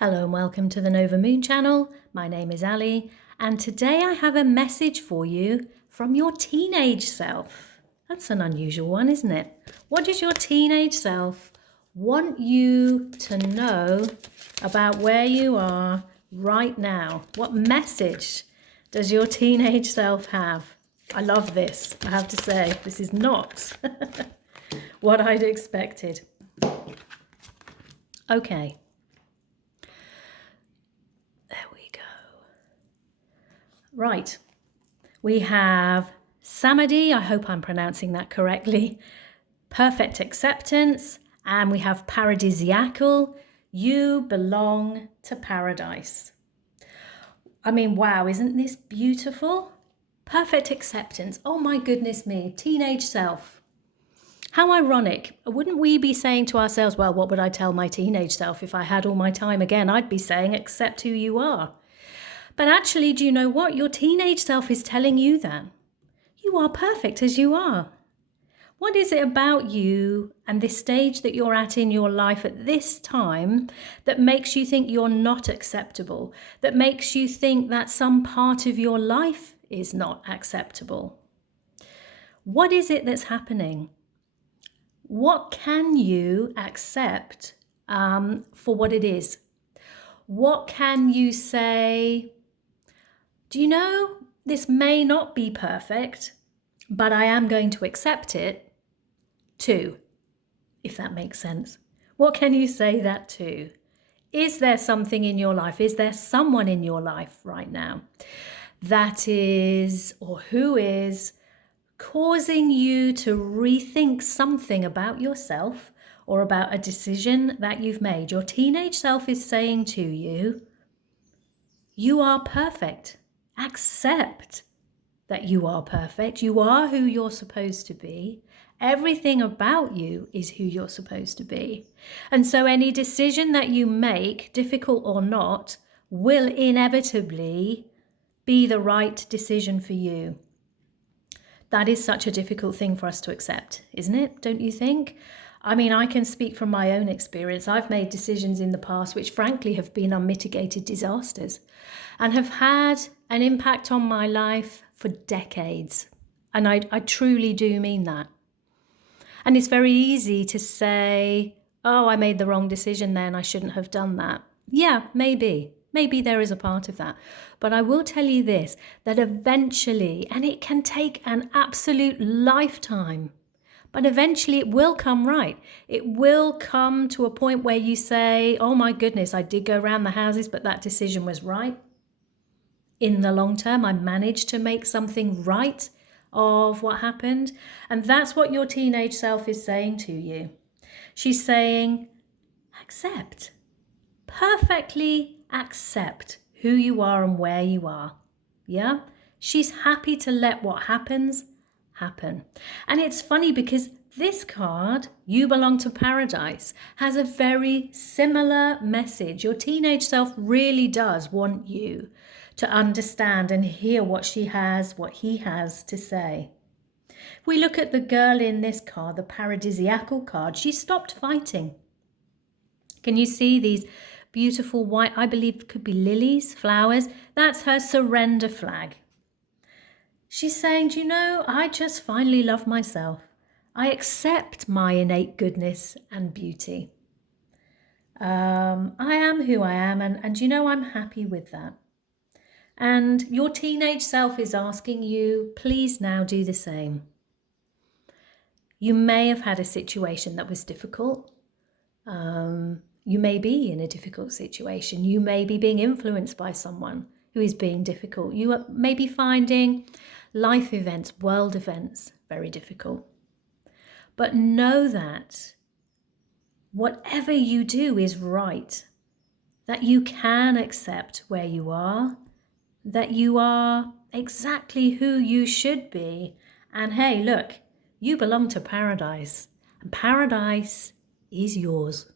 Hello and welcome to the Nova Moon channel. My name is Ali and today I have a message for you from your teenage self. That's an unusual one, isn't it? What does your teenage self want you to know about where you are right now? What message does your teenage self have? I love this, I have to say. This is not what I'd expected. Okay. There we go. Right. We have Samadhi, I hope I'm pronouncing that correctly, perfect acceptance, and we have paradisiacal, you belong to paradise. I mean, wow, isn't this beautiful? Perfect acceptance, oh my goodness me, teenage self. How ironic. Wouldn't we be saying to ourselves, well, what would I tell my teenage self if I had all my time again? I'd be saying, accept who you are. But actually, do you know what? Your teenage self is telling you that. You are perfect as you are. What is it about you and this stage that you're at in your life at this time that makes you think you're not acceptable, that makes you think that some part of your life is not acceptable? What is it that's happening? What can you accept for what it is? What can you say, do you know, this may not be perfect, but I am going to accept it too, if that makes sense. What can you say that to? Is there something in your life? Is there someone in your life right now that is, or who is, causing you to rethink something about yourself or about a decision that you've made? Your teenage self is saying to you, you are perfect. Accept that you are perfect. You are who you're supposed to be. Everything about you is who you're supposed to be. And so any decision that you make, difficult or not, will inevitably be the right decision for you. That is such a difficult thing for us to accept, isn't it? Don't you think? I mean, I can speak from my own experience. I've made decisions in the past which frankly have been unmitigated disasters and have had an impact on my life for decades. And I truly do mean that. And it's very easy to say, oh, I made the wrong decision then, I shouldn't have done that. Yeah, maybe. Maybe there is a part of that. But I will tell you this, that eventually, and it can take an absolute lifetime, but eventually it will come right. It will come to a point where you say, oh my goodness, I did go around the houses, but that decision was right. In the long term, I managed to make something right of what happened. And that's what your teenage self is saying to you. She's saying, accept. Perfectly accept who you are and where you are. Yeah? She's happy to let what happens happen. And it's funny because this card, You Belong to Paradise, has a very similar message. Your teenage self really does want you to understand and hear what she has, what he has to say. If we look at the girl in this card, the paradisiacal card, she stopped fighting. Can you see these beautiful white, I believe could be lilies, flowers? That's her surrender flag. She's saying, do you know, I just finally love myself. I accept my innate goodness and beauty. I am who I am, and you know, I'm happy with that. And your teenage self is asking you, please now do the same. You may have had a situation that was difficult. You may be in a difficult situation. You may be being influenced by someone who is being difficult. You may be finding life events, world events, very difficult. But know that whatever you do is right, that you can accept where you are, that you are exactly who you should be. And hey, look, you belong to paradise, and paradise is yours.